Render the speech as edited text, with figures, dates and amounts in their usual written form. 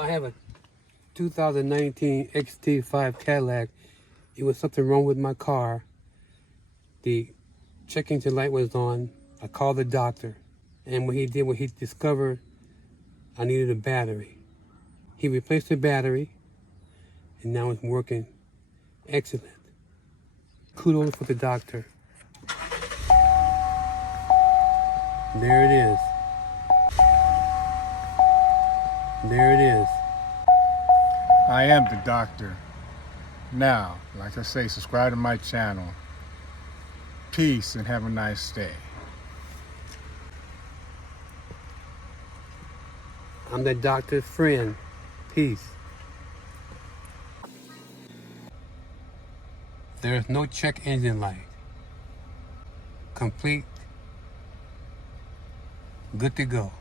I have a 2019 XT5 Cadillac. It was something wrong with my car. The check engine light was on. I called the doctor, and what he discovered I needed a battery. He replaced the battery, and now it's working excellent. Kudos for the doctor. There it is. There it is. I am the doctor. Now, like I say, subscribe to my channel. Peace and have a nice day. I'm the doctor's friend. Peace. There's no check engine light. Complete. Good to go.